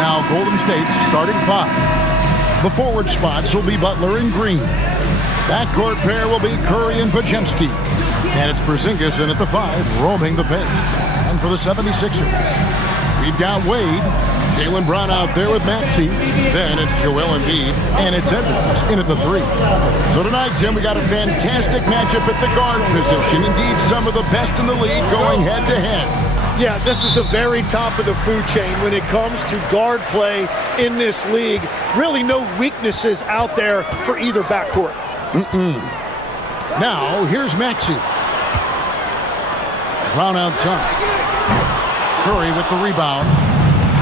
Now Golden State's starting five. The forward spots will be Butler and Green. Backcourt pair will be Curry and Podziemski. And it's Porzingis in at the 5, roaming the paint. And for the 76ers, we've got Wade, Jaylen Brown out there with Maxey. Then it's Joel Embiid, and it's Edwards in at the 3. So tonight, Tim, we got a fantastic matchup at the guard position. Indeed, some of the best in the league going head-to-head. Yeah, this is the very top of the food chain when it comes to guard play in this league. Really no weaknesses out there for either backcourt. Now, here's Maxey. Brown outside. Curry with the rebound.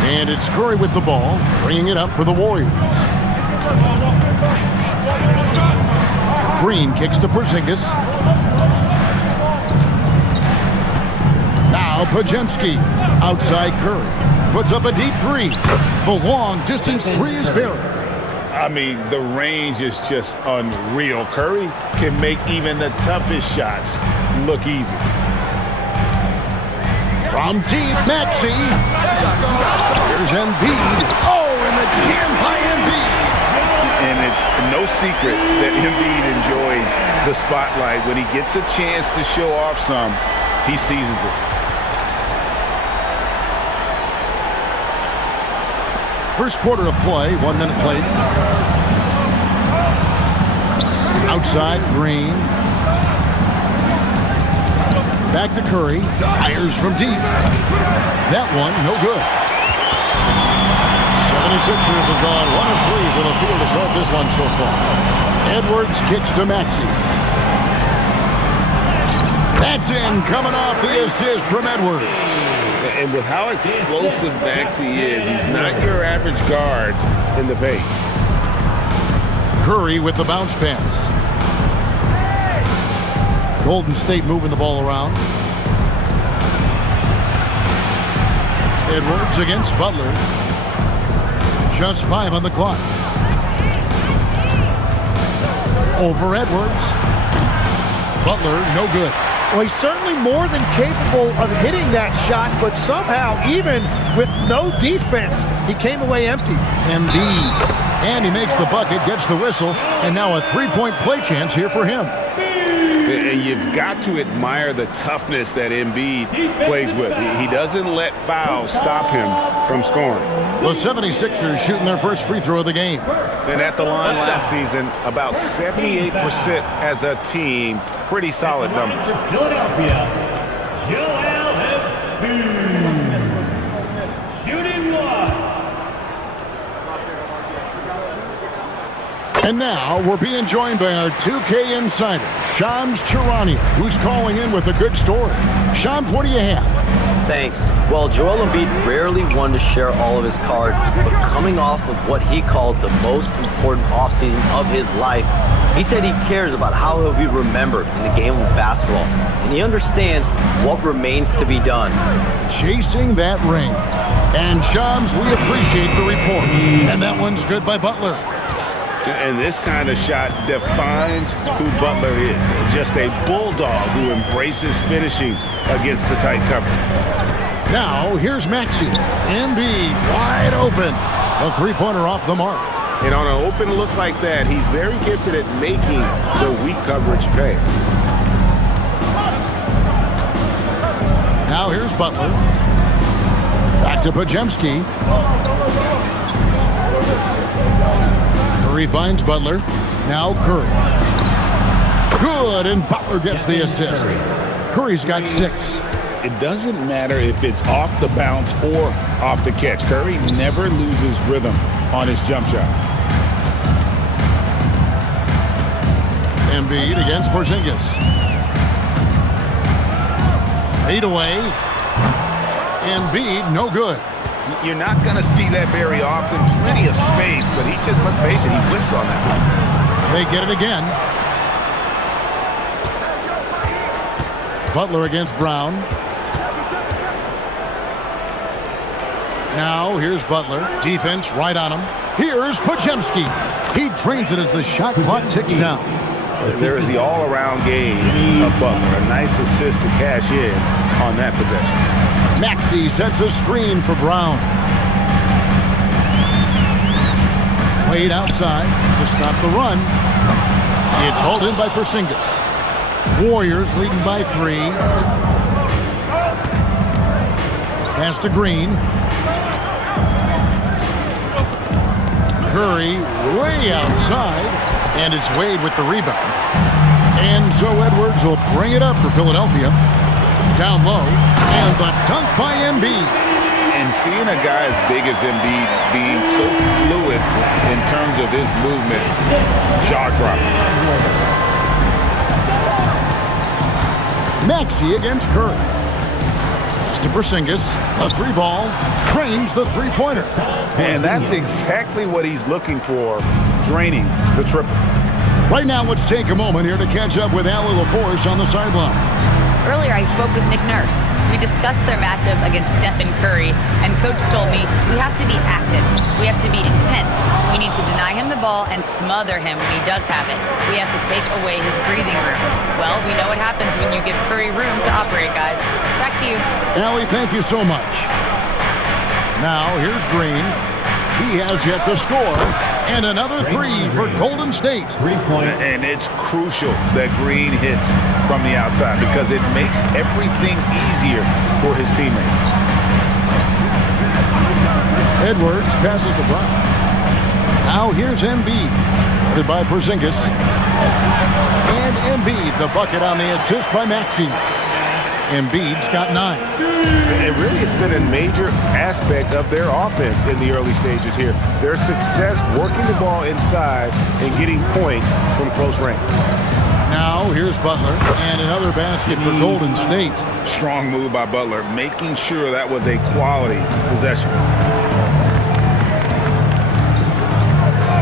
And it's Curry with the ball, bringing it up for the Warriors. Green kicks to Porzingis. Now Podziemski outside Curry. Puts up a deep 3. The long distance 3 is buried. I mean, the range is just unreal. Curry can make even the toughest shots look easy. From deep, Maxey. Here's Embiid. Oh, and the jam by Embiid. And it's no secret that Embiid enjoys the spotlight. When he gets a chance to show off some, he seizes it. First quarter of play, 1 minute played. Outside, Green. Back to Curry. Fires from deep. That one, no good. 76ers have gone 1-3 for the field to start this one so far. Edwards kicks to Maxey. That's in, coming off the assist from Edwards. And with how explosive Maxey is, he's not your average guard in the paint. Curry with the bounce pass. Golden State moving the ball around. Edwards against Butler. Just 5 on the clock. Over Edwards. Butler, no good. Well, he's certainly more than capable of hitting that shot, but somehow, even with no defense, he came away empty. Embiid. And he makes the bucket, gets the whistle, and now a 3-point play chance here for him. And you've got to admire the toughness that Embiid plays with. He doesn't let fouls stop him from scoring. The 76ers shooting their first free throw of the game. And at the line last season, about 78% as a team. Pretty solid numbers. Philadelphia, Joel Embiid. Shooting 1. And now we're being joined by our 2K insider, Shams Charania, who's calling in with a good story. Shams, what do you have? Thanks. Well, Joel Embiid rarely wanted to share all of his cards, but coming off of what he called the most important offseason of his life, he said he cares about how he'll be remembered in the game of basketball, and he understands what remains to be done. Chasing that ring. And Shams, we appreciate the report. And that one's good by Butler. And this kind of shot defines who Butler is. Just a bulldog who embraces finishing against the tight cover. Now, here's Maxey. Embiid wide open. A three-pointer off the mark. And on an open look like that, he's very gifted at making the weak coverage pay. Now here's Butler. Back to Podziemski. Curry finds Butler. Now Curry. Good, and Butler gets the assist. Curry's got 6. It doesn't matter if it's off the bounce or off the catch. Curry never loses rhythm on his jump shot. Embiid against Porzingis. Fade away. Embiid, no good. You're not going to see that very often. Plenty of space, but he just, let's face it, he whiffs on that one. They get it again. Butler against Brown. Now here's Butler. Defense right on him. Here's Podziemski. He drains it as the shot clock ticks down. There is the all-around game of Butler. A nice assist to cash in on that possession. Maxey sets a screen for Brown. Wade outside to stop the run. It's hauled in by Porzingis. Warriors leading by 3. Pass to Green. Curry way outside, and it's Wade with the rebound. And so Edwards will bring it up for Philadelphia. Down low, and the dunk by Embiid. And seeing a guy as big as Embiid being so fluid in terms of his movement, jaw-dropping. Maxey against Curry. It's to Porzingis. A 3-ball. Cranes the 3-pointer. And that's exactly what he's looking for, draining the triple. Right now, let's take a moment here to catch up with Allie LaForce on the sideline. Earlier, I spoke with Nick Nurse. We discussed their matchup against Stephen Curry, and Coach told me we have to be active. We have to be intense. We need to deny him the ball and smother him when he does have it. We have to take away his breathing room. Well, we know what happens when you give Curry room to operate, guys. Back to you. Allie, thank you so much. Now, here's Green. He has yet to score. And another 3 for Golden State. 3-point. And it's crucial that Green hits from the outside because it makes everything easier for his teammates. Edwards passes to Brown. Now here's Embiid. Guarded by Porzingis. And Embiid, the bucket on the assist by Maxey. Embiid's got 9. And really, it's been a major aspect of their offense in the early stages here. Their success working the ball inside and getting points from close range. Now, here's Butler, and another basket for Golden State. Strong move by Butler, making sure that was a quality possession.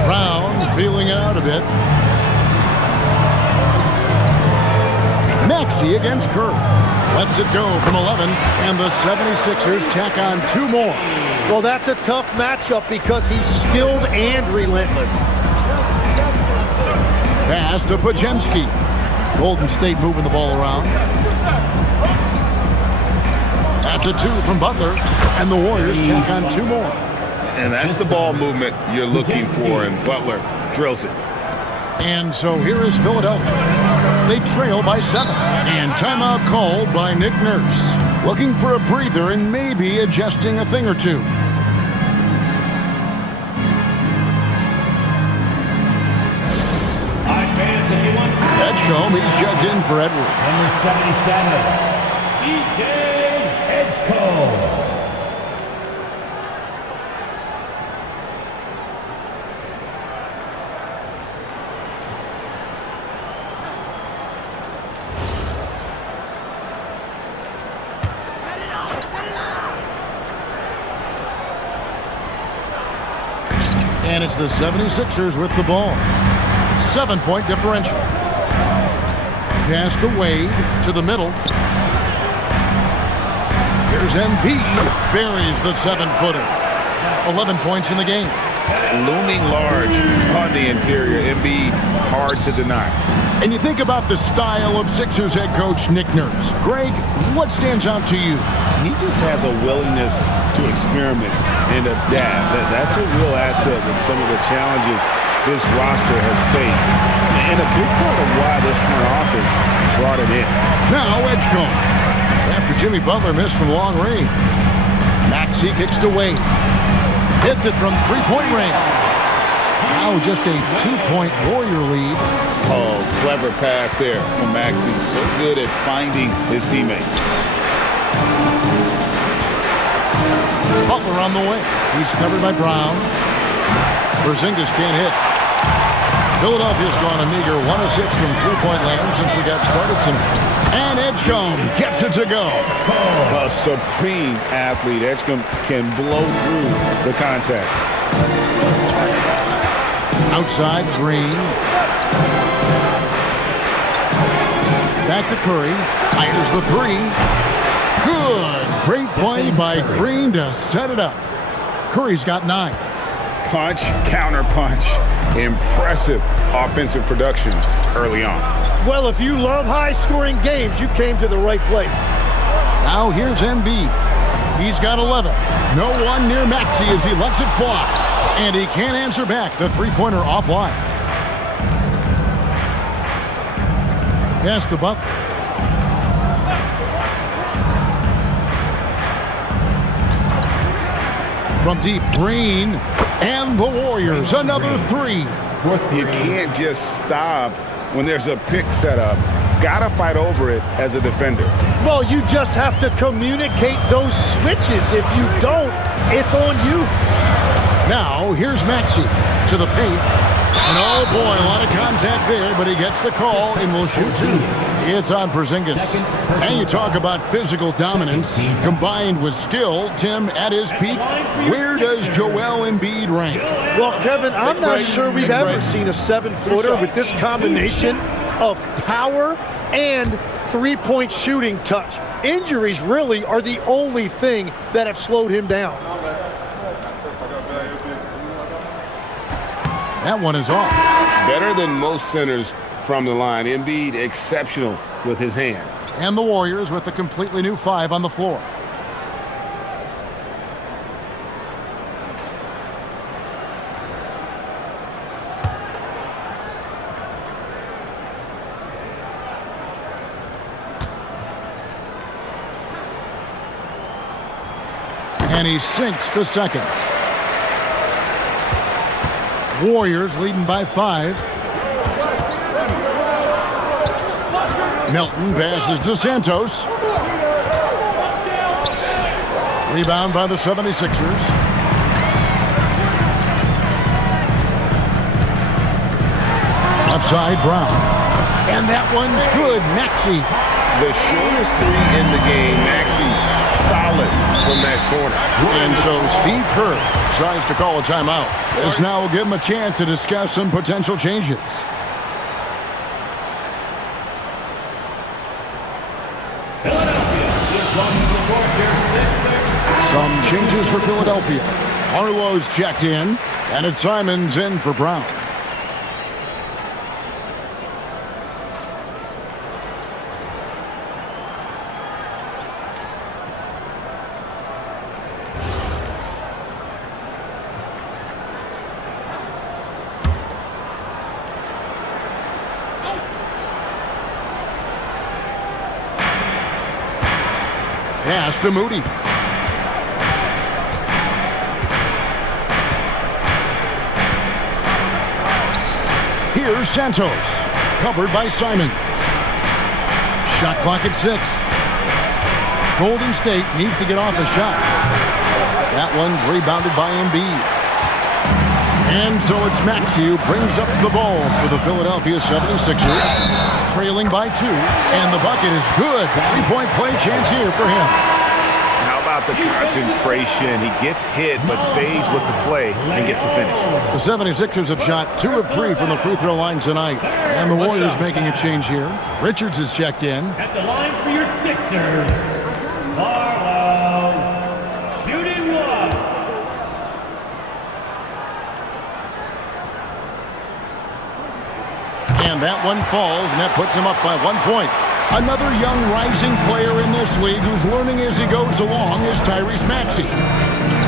Brown feeling it out a bit. Maxey against Curry. Lets it go from 11, and the 76ers tack on 2 more. Well, that's a tough matchup because he's skilled and relentless. Pass to Podziemski. Golden State moving the ball around. That's a 2 from Butler, and the Warriors tack on 2 more. And that's the ball movement you're looking for, and Butler drills it. And so here is Philadelphia. They trail by 7. And timeout called by Nick Nurse. Looking for a breather and maybe adjusting a thing or two. Edgecombe, he's checked in for Edwards. Number 77, E.J. Edgecombe. And it's the 76ers with the ball. 7-point differential. Pass to Wade to the middle. Here's Embiid. Buries the 7-footer. 11 points in the game. Looming large on the interior. Embiid hard to deny. And you think about the style of Sixers head coach Nick Nurse. Greg, what stands out to you? He just has a willingness to experiment and adapt. That's a real asset with some of the challenges this roster has faced. And a big part of why this front office brought him in. Now Edgecombe. After Jimmy Butler missed from long range. Maxey kicks to Wade. Hits it from 3-point range. Now just a 2-point Warrior lead. Oh, clever pass there from Maxey. So good at finding his teammate. Butler on the way. He's covered by Brown. Porzingis can't hit. Philadelphia's gone a meager 1 of 6 from 3-point land since we got started. And Edgecombe gets it to go. A supreme athlete. Edgecombe can blow through the contact. Outside, Green. Back to Curry. Fires the 3. Good. Great play by Green to set it up. Curry's got 9. Punch, counter punch. Impressive offensive production early on. Well, if you love high-scoring games, you came to the right place. Now here's Embiid. He's got 11. No one near Maxey as he lets it fly. And he can't answer back. The three-pointer offline. Pass to Butler. From deep, Green. And the Warriors, another three. You can't just stop when there's a pick set up. Gotta fight over it as a defender. Well, you just have to communicate those switches. If you don't, it's on you. Now, here's Maxey to the paint. And oh boy, a lot of contact there, but he gets the call and will shoot two. It's on Porzingis. And you talk about physical dominance combined with skill. Tim, at his peak, where does Joel Embiid rank? Well, Kevin, I'm not sure we've ever seen a 7-footer with this combination of power and three-point shooting touch. Injuries really are the only thing that have slowed him down. That one is off. Better than most centers from the line. Embiid exceptional with his hands. And the Warriors with a completely new 5 on the floor. And he sinks the second. Warriors leading by 5. Melton passes to Santos. Rebound by the 76ers. Left side, Brown. And that one's good. Maxey. The shortest three in the game. Maxey solid from that corner. And so Steve Kerr tries to call a timeout. This now will give him a chance to discuss some potential changes. Some changes for Philadelphia. Arlo's checked in, and it's Simons in for Brown. Pass to Moody. Here's Santos. Covered by Simons. Shot clock at 6. Golden State needs to get off a shot. That one's rebounded by Embiid. And so it's Maxey who brings up the ball for the Philadelphia 76ers. Trailing by 2. And the bucket is good. 3-point play chance here for him. How about the concentration? He gets hit but stays with the play and gets the finish. The 76ers have shot 2 of 3 from the free throw line tonight. And the Warriors making a change here. Richards is checked in. At the line for your Sixers, Barlow, shooting 1. And that one falls, and that puts him up by 1 point. Another young rising player in this league who's learning as he goes along is Tyrese Maxey.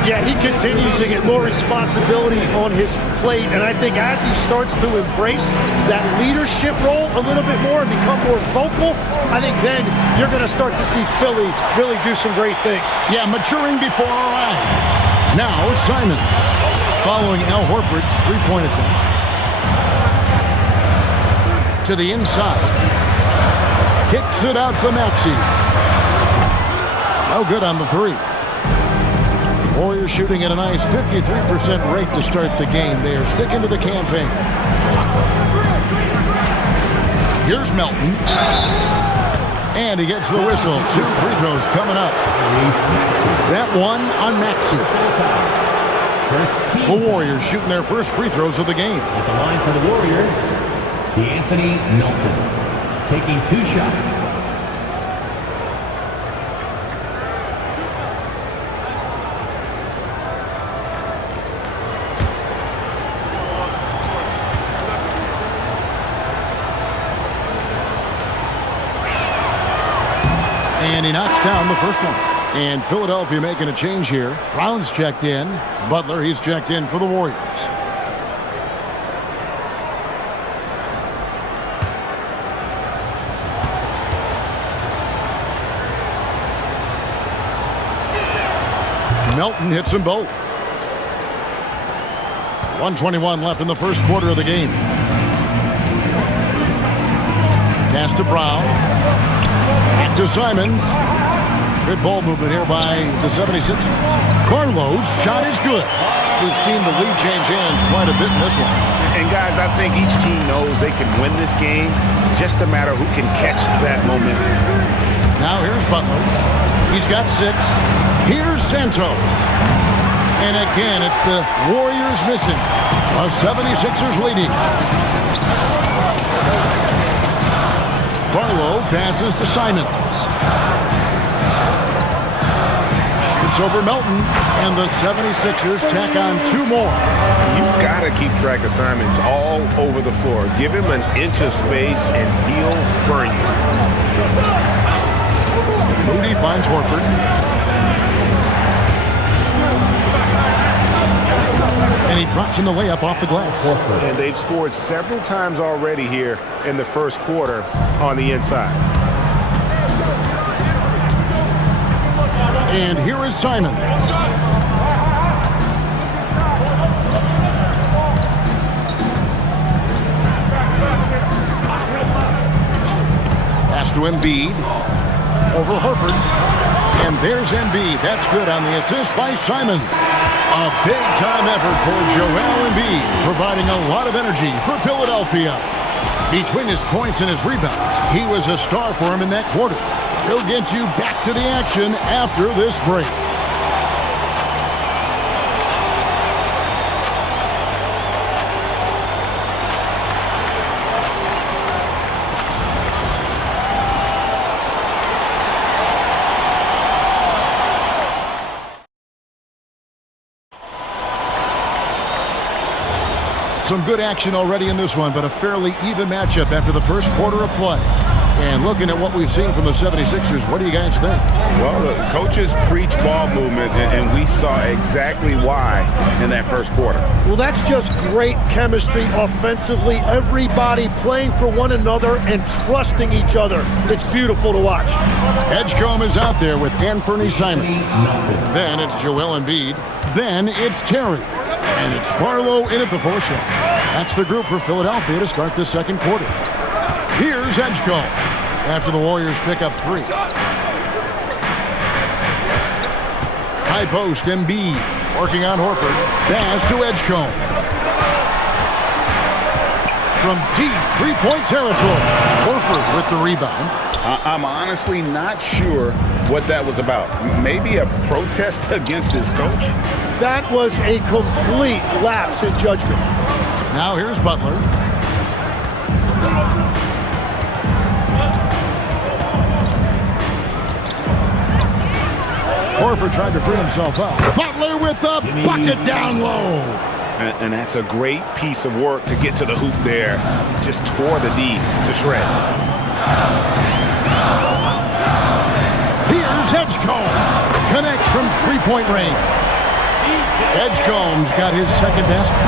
Yeah, he continues to get more responsibility on his plate, and I think as he starts to embrace that leadership role a little bit more and become more vocal, I think then you're going to start to see Philly really do some great things. Yeah, maturing before our eyes. Now Simon, following Al Horford's three-point attempt. To the inside. Kicks it out to Maxey. No good on the 3. Warriors shooting at a nice 53% rate to start the game. They are sticking to the campaign. Here's Melton. And he gets the whistle. 2 free throws coming up. That one on Maxey. The Warriors shooting their first free throws of the game. At the line for the Warriors, Anthony Melton. Taking 2 shots. And he knocks down the first one. And Philadelphia making a change here. Brown's checked in. Butler, he's checked in for the Warriors. Melton hits them both. 1:21 left in the first quarter of the game. Pass to Brown. Back to Simons. Good ball movement here by the 76ers. Carlos' shot is good. We've seen the lead change hands quite a bit in this one. And guys, I think each team knows they can win this game. Just a matter who can catch that momentum. Now here's Butler. He's got 6. Here's Santos. And again, it's the Warriors missing. The 76ers leading. Barlow passes to Simons. Shoots over Melton. And the 76ers tack on 2 more. You've got to keep track of Simons all over the floor. Give him an inch of space and he'll burn you. Moody finds Horford. And he drops in the layup off the glass. And they've scored several times already here in the first quarter on the inside. And here is Simons. Pass to Embiid. Over Horford. And there's Embiid. That's good on the assist by Simon. A big-time effort for Joel Embiid, providing a lot of energy for Philadelphia. Between his points and his rebounds, he was a star for him in that quarter. He'll get you back to the action after this break. Some good action already in this one, but a fairly even matchup after the first quarter of play. And looking at what we've seen from the 76ers, what do you guys think? Well, the coaches preach ball movement, and we saw exactly why in that first quarter. Well, that's just great chemistry offensively. Everybody playing for one another and trusting each other. It's beautiful to watch. Edgecombe is out there with Anthony Simons. Then it's Joel Embiid. Then it's Terry. And it's Barlow in at the 4 shot. That's the group for Philadelphia to start this second quarter. Here's Edgecombe after the Warriors pick up 3. High post, Embiid working on Horford. Pass to Edgecombe. From deep three-point territory. Horford with the rebound. I'm honestly not sure what that was about. Maybe a protest against his coach? That was a complete lapse in judgment. Now here's Butler. Horford tried to free himself up. Butler with the bucket down low. And that's a great piece of work to get to the hoop there. Just tore the D to shreds. Here's Edgecombe. Connects from three-point range. Edgecombe's got his second basket.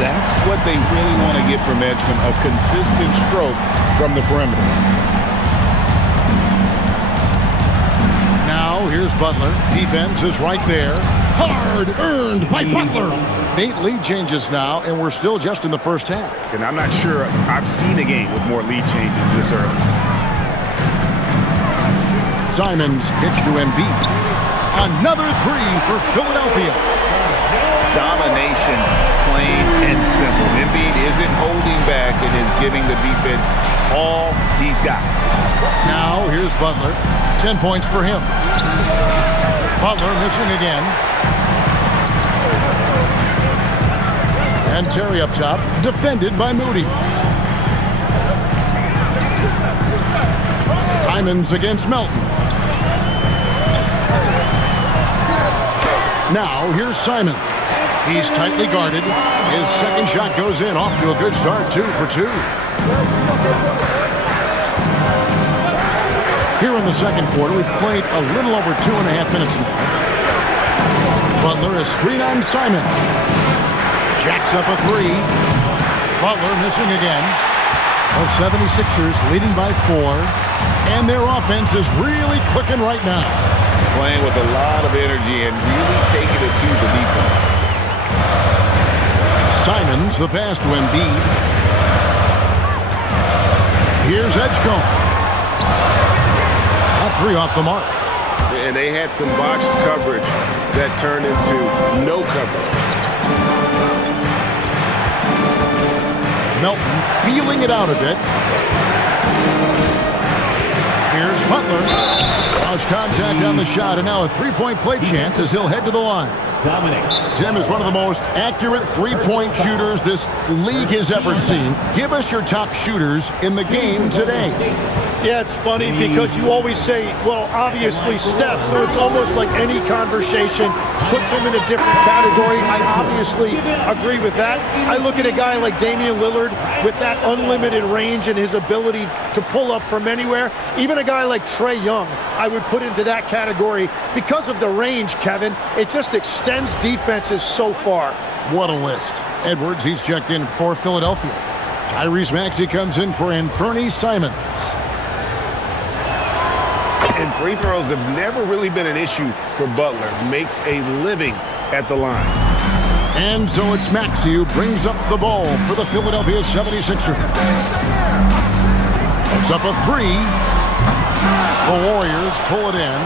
That's what they really want to get from Edgecombe, a consistent stroke from the perimeter. Now here's Butler. Defense is right there. Hard earned by Butler. 8 lead changes now, and we're still just in the first half. And I'm not sure I've seen a game with more lead changes this early. Simons pitch to Embiid. Another 3 for Philadelphia. Domination, plain and simple. Embiid isn't holding back and is giving the defense all he's got. Now here's Butler. 10 points for him. Butler missing again. And Terry up top, defended by Moody. Simons against Melton. Now here's Simon. He's tightly guarded. His second shot goes in, off to a good start, 2 for 2. Here in the second quarter, we've played a little over 2.5 minutes now. Butler, a screen on Simon. Jacks up a three. Butler missing again. The 76ers leading by 4. And their offense is really clicking right now. Playing with a lot of energy and really taking it to the defense. Simons, the pass to Embiid. Here's Edgecombe. That three off the mark. And they had some botched coverage that turned into no coverage. Melton feeling it out a bit. Here's Butler. Lost contact on the shot, and now a three-point play chance as he'll head to the line. Tim is one of the most accurate three-point shooters this league has ever seen. Give us your top shooters in the game today. Yeah, it's funny because you always say, well, obviously Steph, so it's almost like any conversation puts him in a different category. I obviously agree with that. I look at a guy like Damian Lillard with that unlimited range and his ability to pull up from anywhere. Even a guy like Trae Young, I would put into that category because of the range, Kevin. It just extends defenses so far. What a list. Edwards, he's checked in for Philadelphia. Tyrese Maxey comes in for Anthony Simons. And free throws have never really been an issue for Butler. Makes a living at the line. And so it's Maxey who brings up the ball for the Philadelphia 76ers. It's up a three. The Warriors pull it in.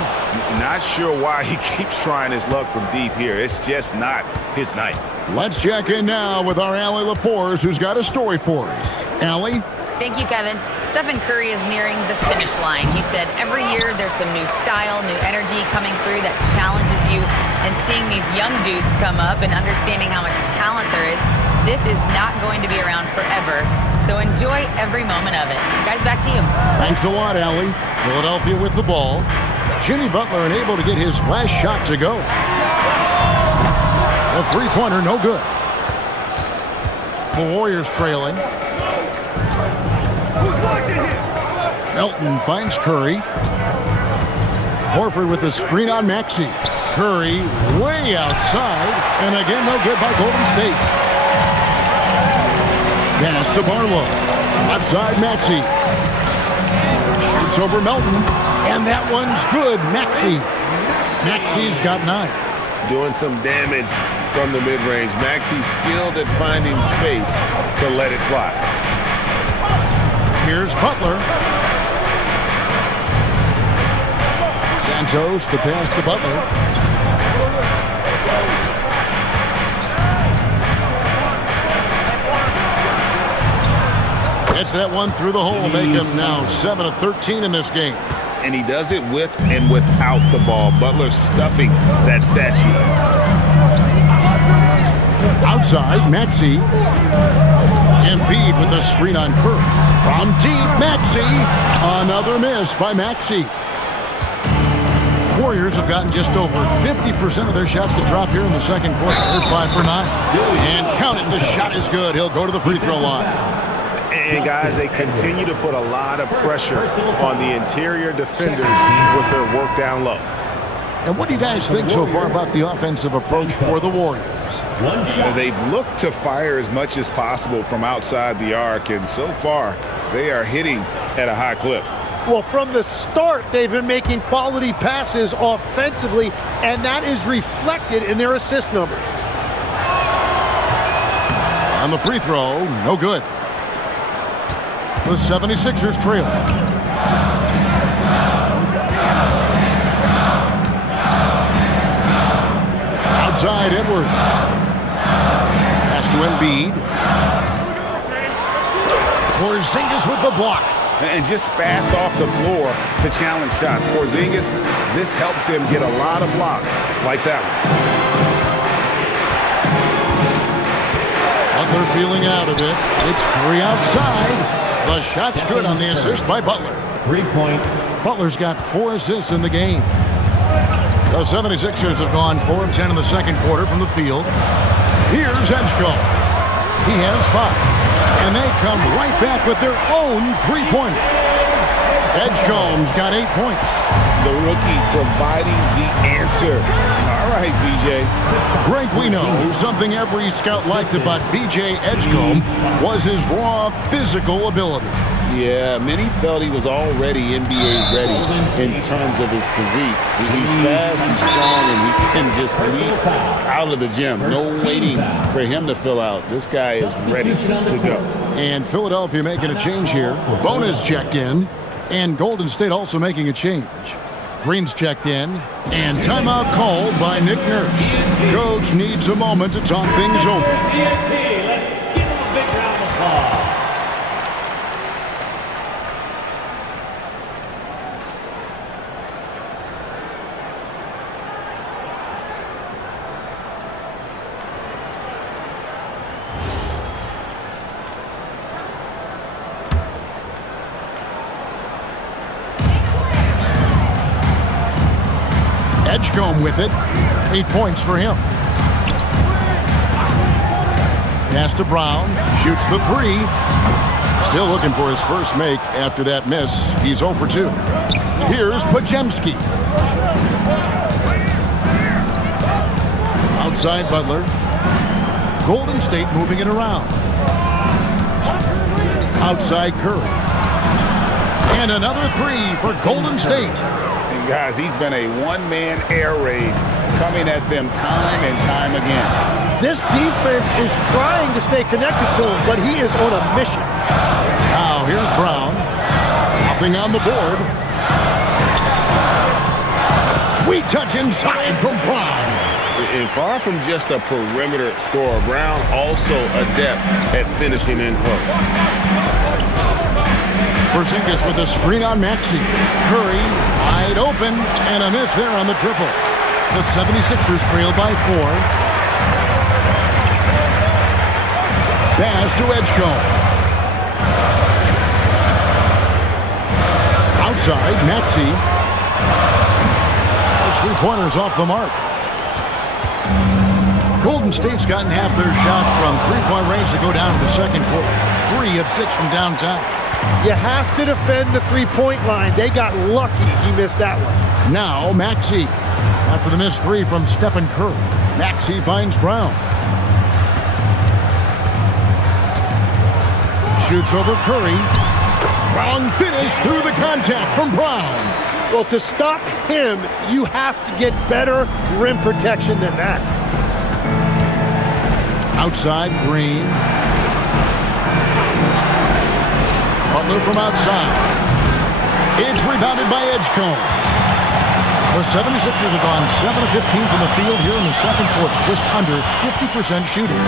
Not sure why he keeps trying his luck from deep here. It's just not his night. Let's check in now with our Allie LaForce, who's got a story for us. Allie? Thank you, Kevin. Stephen Curry is nearing the finish line. He said every year there's some new style, new energy coming through that challenges you. And seeing these young dudes come up and understanding how much talent there is, this is not going to be around forever. So enjoy every moment of it. Guys, back to you. Thanks a lot, Allie. Philadelphia with the ball. Jimmy Butler unable to get his last shot to go. The three-pointer, no good. The Warriors trailing. Melton finds Curry. Horford with a screen on Maxey. Curry way outside. And again, no good by Golden State. Pass to Barlow. Left side, Maxey. Shoots over Melton. And that one's good. Maxey's got 9. Doing some damage from the mid-range. Maxey's skilled at finding space to let it fly. Here's Butler. Santos, the pass to Butler. Gets that one through the hole, make him now 7 of 13 in this game. And he does it with and without the ball. Butler stuffing that stat sheet. Outside, Maxey. Embiid with a screen on Curry. From deep, Maxey. Another miss by Maxey. Warriors have gotten just over 50% of their shots to drop here in the second quarter. They're 5 for 9. And count it, the shot is good. He'll go to the free throw line. And guys, they continue to put a lot of pressure on the interior defenders with their work down low. And what do you guys think so far about the offensive approach for the Warriors? They've looked to fire as much as possible from outside the arc, and so far they are hitting at a high clip. Well, from the start, they've been making quality passes offensively, and that is reflected in their assist numbers. On the free throw, no good. The 76ers trail. Outside, Edwards. Pass to Embiid. Porzingis with the block. And just fast off the floor to challenge shots. Porzingis, this helps him get a lot of blocks like that one. Butler feeling out of it. It's Curry outside. The shot's good on the assist by Butler. 3 points. Butler's got 4 assists in the game. The 76ers have gone 4 of 10 in the second quarter from the field. Here's Edgecombe. He has 5. And they come right back with their own three-pointer. Edgecombe's got 8 points. The rookie providing the answer. All right, BJ. Greg, we know something every scout liked about BJ Edgecombe was his raw physical ability. Yeah, many felt he was already NBA ready in terms of his physique. He's fast, he's strong, and he can just leap out of the gym. No waiting for him to fill out. This guy is ready to go. And Philadelphia making a change here. Bonus checked in, and Golden State also making a change. Green's checked in, and timeout called by Nick Nurse. Coach needs a moment to talk things over. Let's give him a big round of applause. Edgecombe with it. 8 points for him. Pass to Brown. Shoots the 3. Still looking for his first make after that miss. He's 0 for 2. Here's Podziemski. Outside Butler. Golden State moving it around. Outside Curry. And another 3 for Golden State. And guys, he's been a one-man air raid coming at them time and time again. This defense is trying to stay connected to him, but he is on a mission. Now here's Brown. Nothing on the board. Sweet touch inside from Brown. And far from just a perimeter scorer, Brown also adept at finishing in close. Porzingis with a screen on Maxey. Curry wide open, and a miss there on the triple. The 76ers trail by 4. Pass to Edgecombe. Outside, Maxey. Those 3-pointers off the mark. Golden State's gotten half their shots from 3-point range to go down to the second quarter. 3 of 6 from downtown. You have to defend the three-point line. They got lucky he missed that one. Now Maxey. After the missed 3 from Stephen Curry. Maxey finds Brown. Shoots over Curry. Strong finish through the contact from Brown. Well, to stop him, you have to get better rim protection than that. Outside, Green. Butler from outside. It's rebounded by Edgecombe. The 76ers have gone 7 of 15 from the field here in the second quarter. Just under 50% shooting.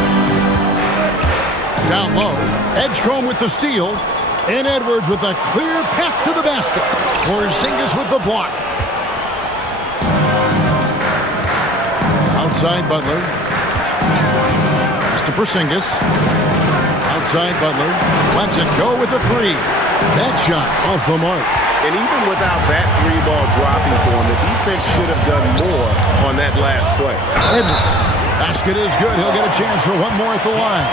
Down low, Edgecombe with the steal. And Edwards with a clear path to the basket. Porzingis with the block. Outside Butler. Mr. Porzingis. Outside Butler. Lets it go with a 3. That shot off the mark. And even without that 3-ball dropping for him, the defense should have done more on that last play. Edwards. Basket is good. He'll get a chance for one more at the line.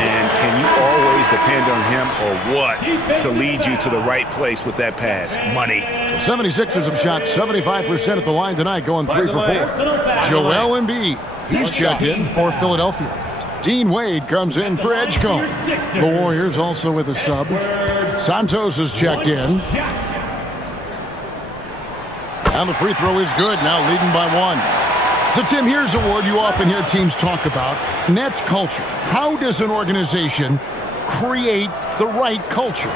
And can you always depend on him or what to lead you to the right place with that pass? Money. The 76ers have shot 75% at the line tonight, going 3 for 4. Joel Embiid. He's checked in for Philadelphia. Dean Wade comes in for Edgecombe. The Warriors also with a sub. Santos is checked in. And the free throw is good, now leading by 1. So, Tim, here's a word you often hear teams talk about, and that's culture. How does an organization create the right culture?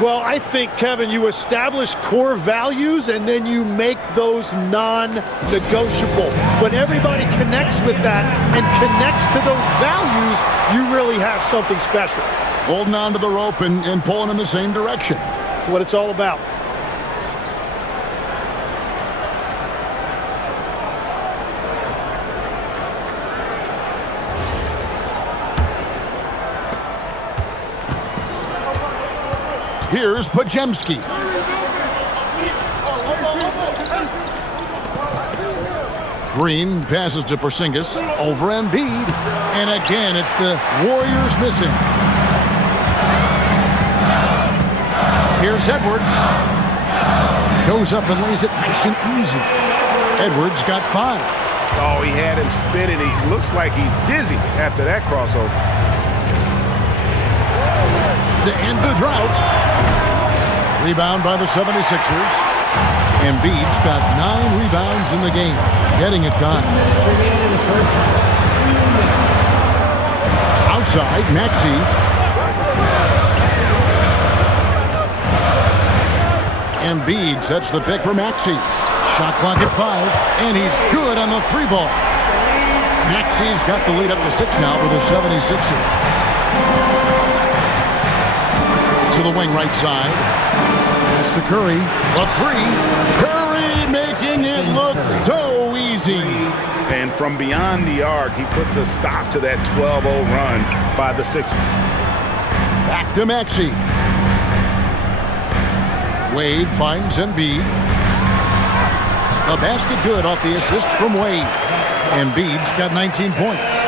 Well, I think, Kevin, you establish core values and then you make those non-negotiable. When everybody connects with that and connects to those values, you really have something special. Holding on to the rope and pulling in the same direction. That's what it's all about. Here's Podziemski. Green passes to Porzingis over Embiid. And again, it's the Warriors missing. Here's Edwards. Goes up and lays it nice and easy. Edwards got 5. Oh, he had him spinning. He looks like he's dizzy after that crossover. To end the drought. Rebound by the 76ers. Embiid's got 9 rebounds in the game. Getting it done. Outside, Maxey. Embiid sets the pick for Maxey. Shot clock at 5, and he's good on the 3-ball. Maxey's got the lead up to 6 now for the 76ers. To the wing right side. Pass to Curry. A 3. Curry making it look so easy. And from beyond the arc, he puts a stop to that 12-0 run by the Sixers. Back to Maxey. Wade finds Embiid. A basket good off the assist from Wade. Embiid's got 19 points.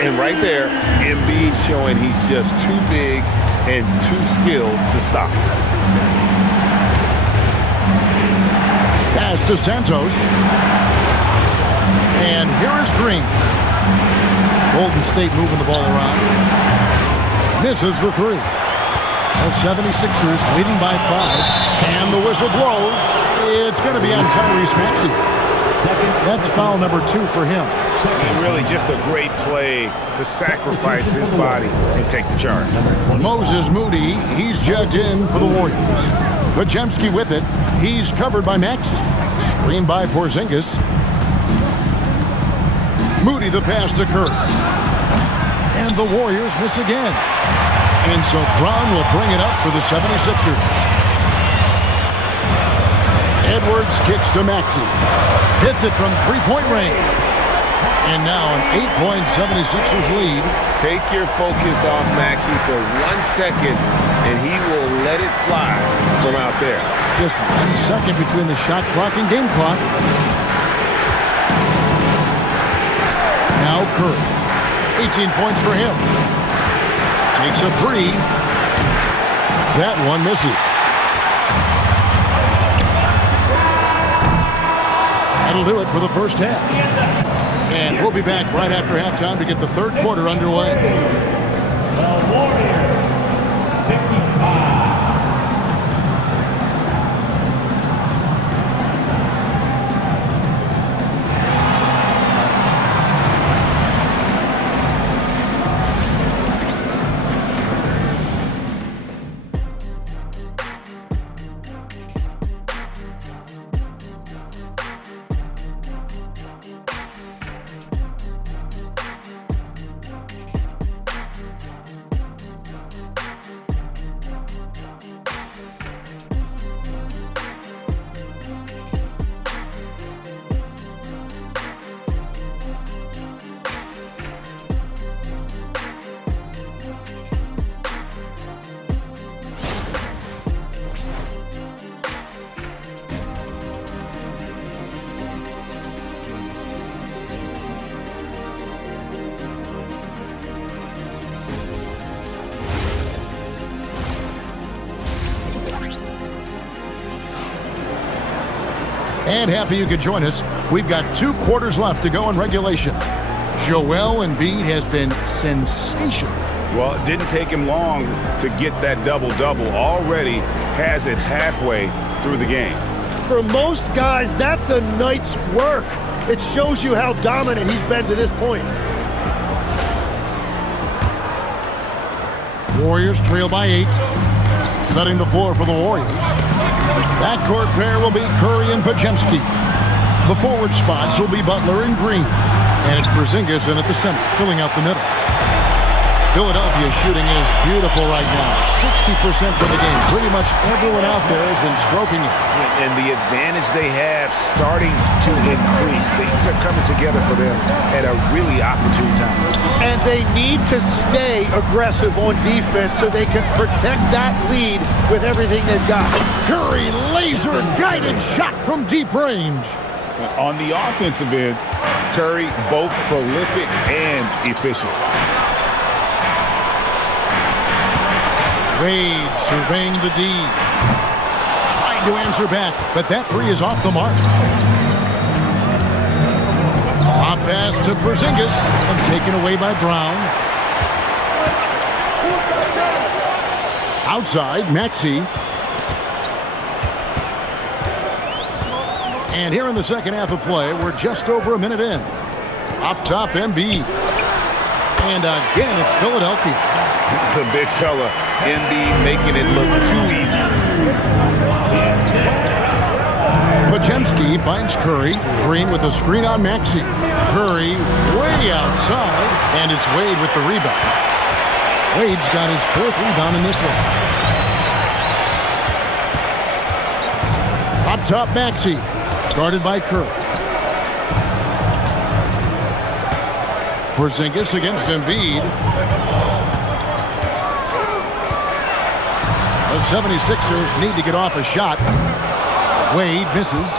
And right there, Embiid showing he's just too big and too skilled to stop. Pass to Santos. And here is Green. Golden State moving the ball around. Misses the 3. The 76ers leading by 5. And the whistle blows. It's going to be on Tyrese Maxey. That's foul number 2 for him. And really just a great play to sacrifice his body and take the charge. Moses Moody, he's checked in for the Warriors. Podziemski with it. He's covered by Maxey. Screen by Porzingis. Moody the pass to Curry. And the Warriors miss again. And so Brown will bring it up for the 76ers. Edwards kicks to Maxey. Hits it from 3-point range. And now an 8-point 76ers lead. Take your focus off Maxey for 1 second, and he will let it fly from out there. Just 1 second between the shot clock and game clock. Now Curry. 18 points for him. Takes a 3. That one misses. That'll do it for the first half. And we'll be back right after halftime to get the third quarter underway. The Warriors, 55. And happy you could join us. We've got 2 quarters left to go in regulation. Joel Embiid has been sensational. Well, it didn't take him long to get that double-double. Already has it halfway through the game. For most guys, that's a night's work. It shows you how dominant he's been to this point. Warriors trail by 8. Setting the floor for the Warriors. Backcourt pair will be Curry and Podziemski. The forward spots will be Butler and Green. And it's Porzingis in at the center, filling out the middle. Philadelphia's shooting is beautiful right now. 60% for the game. Pretty much everyone out there has been stroking it. And the advantage they have starting to increase. Things are coming together for them at a really opportune time. And they need to stay aggressive on defense so they can protect that lead with everything they've got. Curry, laser-guided shot from deep range. On the offensive end, Curry both prolific and efficient. Wade surveying the D. Wade to answer back, but that three is off the mark. Pop pass to Porzingis and taken away by Brown. Outside, Maxey. And here in the second half of play, we're just over a minute in. Up top, Embiid. And again, it's Philadelphia. The big fella, Embiid, making it look too easy. Podziemski finds Curry. Green with a screen on Maxey. Curry way outside, and it's Wade with the rebound. Wade's got his fourth rebound in this one. Up top, Maxey. Guarded by Curry. Porzingis against Embiid. The 76ers need to get off a shot. Wade misses.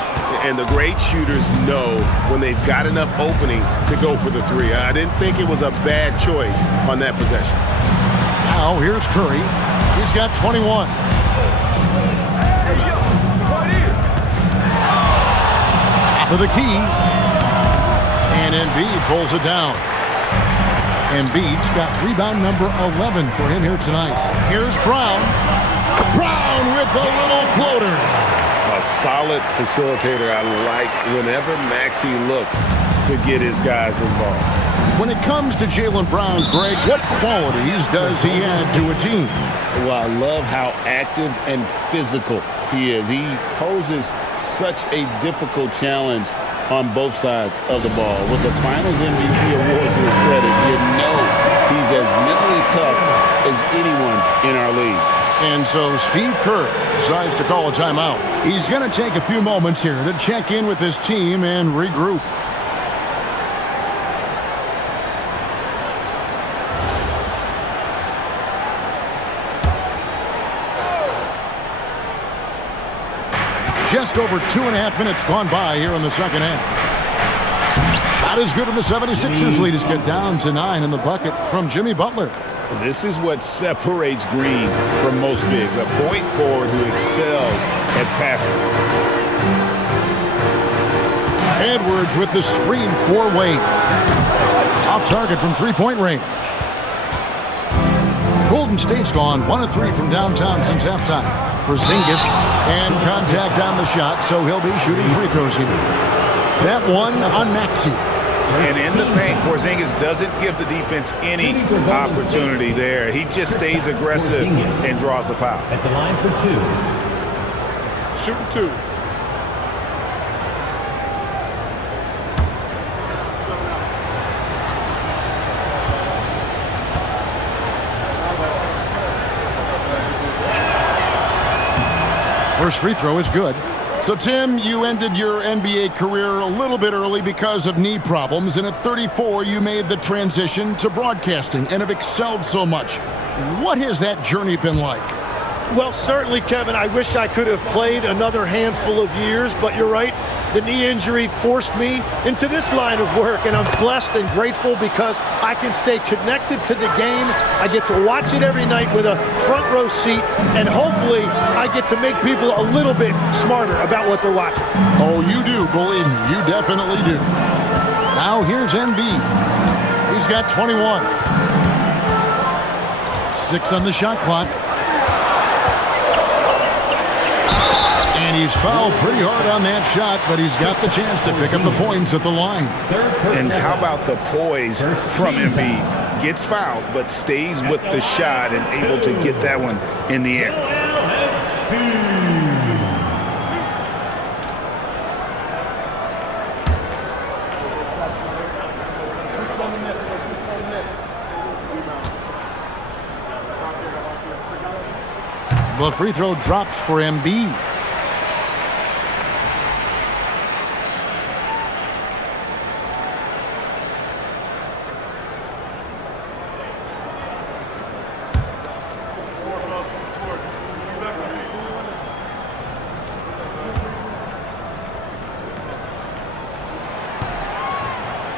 And the great shooters know when they've got enough opening to go for the three. I didn't think it was a bad choice on that possession. Now here's Curry. He's got 21. Top of the key. And Embiid pulls it down. Embiid's got rebound number 11 for him here tonight. Here's Brown. Brown with a little floater. A solid facilitator. I like whenever Maxey looks to get his guys involved. When it comes to Jaylen Brown, Greg, what qualities does he add to a team? Well, I love how active and physical he is. He poses such a difficult challenge on both sides of the ball. With the Finals MVP award to his credit, you know he's as mentally tough as anyone in our league. And so Steve Kerr decides to call a timeout. He's going to take a few moments here to check in with his team and regroup. Just over 2.5 minutes gone by here in the second half. Shot is good, and the 76ers lead us get down to 9 in the bucket from Jimmy Butler. This is what separates Green from most bigs, a point forward who excels at passing. Edwards with the screen for Wade. Off target from three-point range. Golden State's gone 1 of 3 from downtown since halftime. Porzingis and contact on the shot, so he'll be shooting free throws here. That one on Maxey. And in the paint, Porzingis doesn't give the defense any opportunity there. He just stays aggressive and draws the foul. At the line for 2. Shooting 2. First free throw is good. So, Tim, you ended your NBA career a little bit early because of knee problems, and at 34, you made the transition to broadcasting and have excelled so much. What has that journey been like? Well, certainly, Kevin, I wish I could have played another handful of years, but you're right. The knee injury forced me into this line of work, and I'm blessed and grateful because I can stay connected to the game. I get to watch it every night with a front row seat, and hopefully I get to make people a little bit smarter about what they're watching. Oh, you do, believe me, you definitely do. Now here's Embiid. He's got 21. 6 on the shot clock. And he's fouled pretty hard on that shot, but he's got the chance to pick up the points at the line. And how about the poise from Embiid? Gets fouled, but stays with the shot and able to get that one in the air. The free throw drops for Embiid.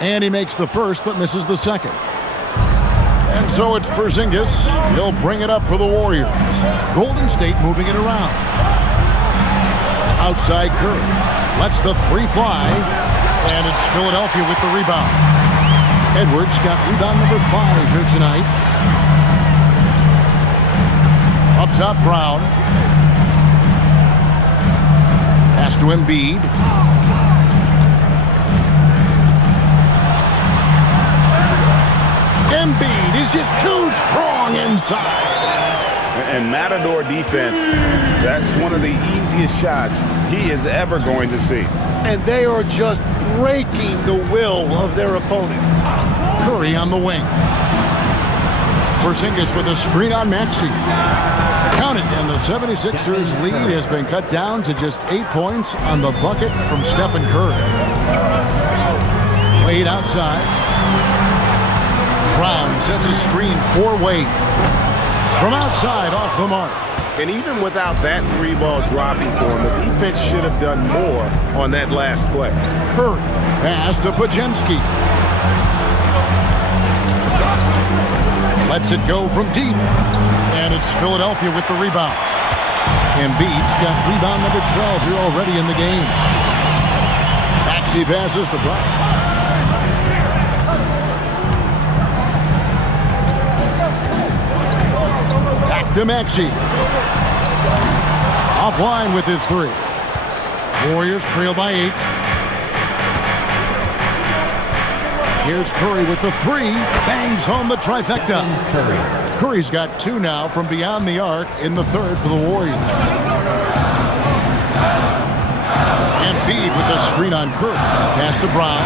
And he makes the first, but misses the second. And so it's Porzingis. He'll bring it up for the Warriors. Golden State moving it around. Outside Curry. Lets the three fly. And it's Philadelphia with the rebound. Edwards got rebound number 5 here tonight. Up top, Brown. Pass to Embiid. Embiid is just too strong inside. And Matador defense, that's one of the easiest shots he is ever going to see. And they are just breaking the will of their opponent. Curry on the wing. Porzingis with a screen on Maxey. Count it, and the 76ers lead has been cut down to just 8 points on the bucket from Stephen Curry. Wade outside. Brown sets a screen for Wade. From outside, off the mark. And even without that three ball dropping for him, the defense should have done more on that last play. Curry, pass to Podziemski. Lets it go from deep. And it's Philadelphia with the rebound. Embiid's got rebound number 12 here already in the game. Maxey passes to Brown. Back to Maxey. Offline with his 3. Warriors trail by 8. Here's Curry with the 3. Bangs home the trifecta. Curry's got 2 now from beyond the arc in the 3rd for the Warriors. Embiid with the screen on Curry. Pass to Brown.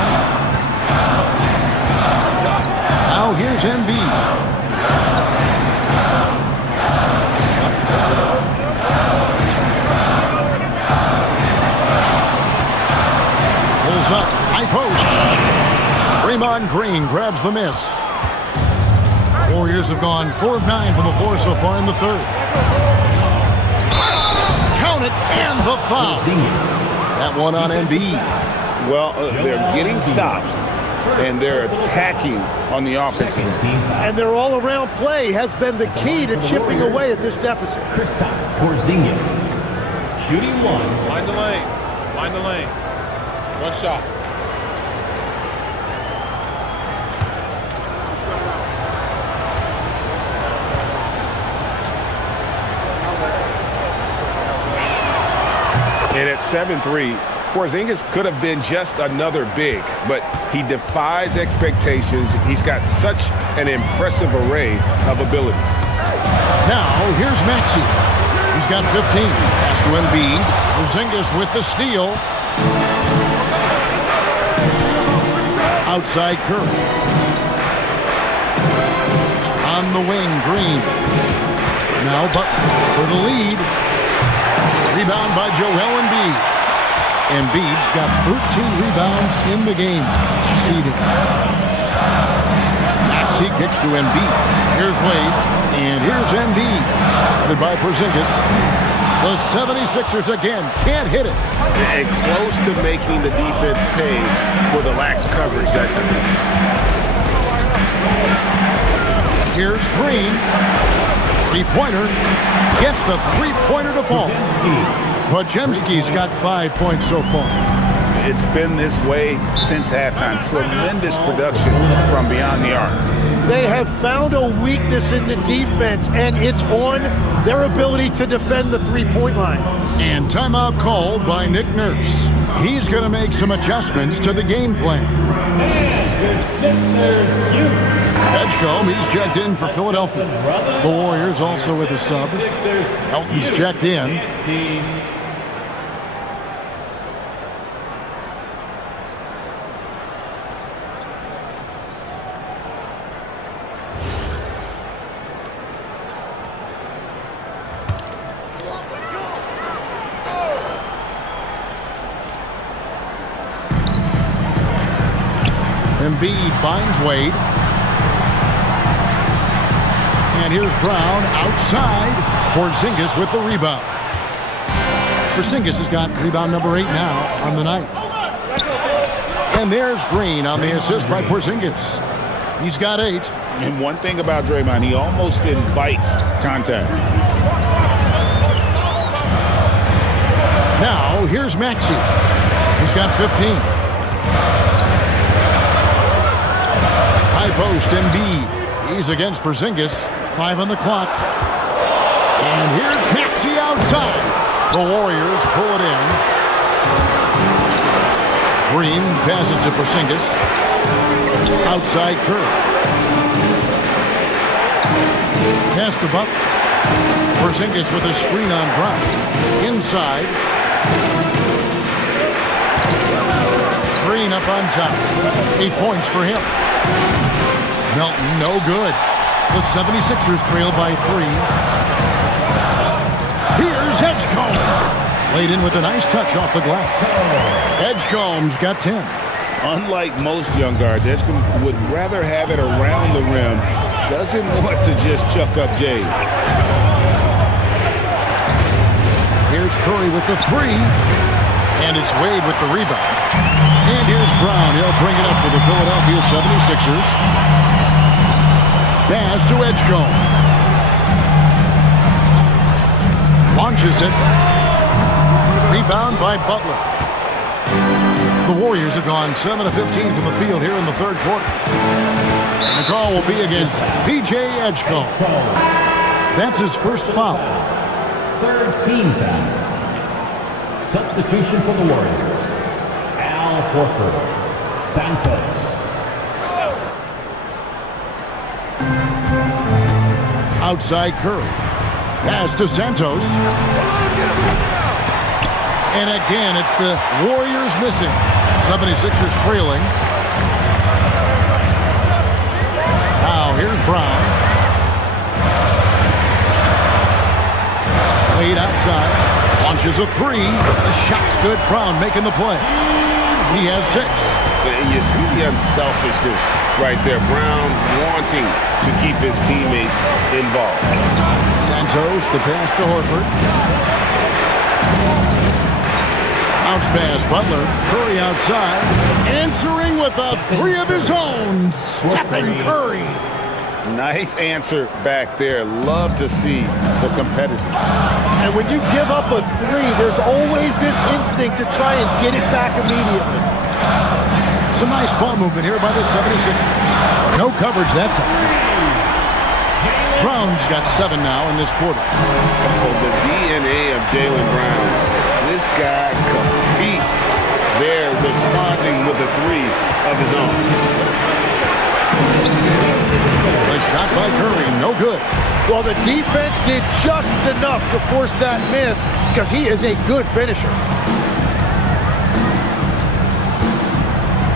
Now here's Embiid. Pulls up, high post. Draymond Green grabs the miss. Warriors have gone 4 of 9 from the floor so far in the 3rd. Count it, and the foul. That one on Embiid. Well, they're getting stops, and they're attacking on the offensive end. And their all-around play has been the key to chipping away at this deficit. Porzingis. Shooting 1. Find the lanes. Find the lanes. One shot. And at 7'3", Porzingis could have been just another big, but he defies expectations. He's got such an impressive array of abilities. Now, here's Maxey. He's got 15. Pass to Embiid. Porzingis with the steal. Outside Curry. On the wing, Green. Now Butler for the lead. Rebound by Joel Embiid. Embiid's got 13 rebounds in the game. Seeding. Maxey kicks to Embiid. Here's Wade. And here's Embiid. Headed by Porzingis. The 76ers again can't hit it. And close to making the defense pay for the lax coverage that time. Here's Green. Three-pointer. Gets the three-pointer to fall. Podziemski's got 5 points so far. It's been this way since halftime. Tremendous production from beyond the arc. They have found a weakness in the defense, and it's on their ability to defend the three-point line. And timeout called by Nick Nurse. He's going to make some adjustments to the game plan. Edgecombe, he's checked in for Philadelphia. The Warriors also with a sub. Elton's checked in. Embiid finds Wade. And here's Brown outside. Porzingis with the rebound. Porzingis has got rebound number 8 now on the night. And there's Green on the assist by Porzingis. He's got 8. And one thing about Draymond, he almost invites contact. Now here's Maxey. He's got 15. High post, Embiid. He's against Porzingis. 5 on the clock. And here's Maxey outside. The Warriors pull it in. Green passes to Porzingis. Outside Curry. Pass to Butler. Porzingis with a screen on Brown. Inside. Green up on top. 8 points for him. Melton, no good. The 76ers trail by 3. Here's Edgecombe. Laid in with a nice touch off the glass. Edgecombe's got 10. Unlike most young guards, Edgecombe would rather have it around the rim. Doesn't want to just chuck up Jays. Here's Curry with the 3. And it's Wade with the rebound. And here's Brown. He'll bring it up for the Philadelphia 76ers. Pass to Edgecombe. Launches it. Rebound by Butler. The Warriors have gone 7 of 15 from the field here in the third quarter. And the call will be against VJ Edgecombe. That's his first foul. Third team foul. Substitution for the Warriors. Al Horford. Santos. Outside Curry. Pass to Santos. And again, it's the Warriors missing. 76ers trailing. Now here's Brown. Wade outside. Launches a 3. The shot's good. Brown making the play. He has 6. And you see the unselfishness right there. Brown wanting to keep his teammates involved. Santos, the pass to Horford. Bounce pass, Butler. Curry outside. Answering with a 3 of his own. Stephen Curry. Nice answer back there. Love to see the competitor. And when you give up a 3, there's always this instinct to try and get it back immediately. Some nice ball movement here by the 76ers. No coverage that time. Brown's got 7 now in this quarter. Oh, the DNA of Jaylen Brown. This guy competes there, responding with a 3 of his own. The shot by Curry, no good. Well, the defense did just enough to force that miss because he is a good finisher.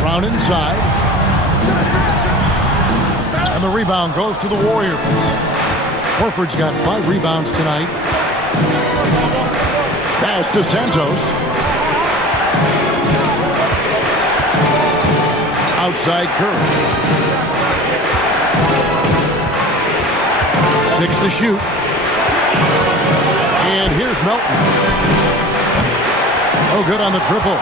Brown inside. And the rebound goes to the Warriors. Horford's got 5 rebounds tonight. Pass to Santos. Outside Curry. 6 to shoot. And here's Melton. Oh, good on the triple.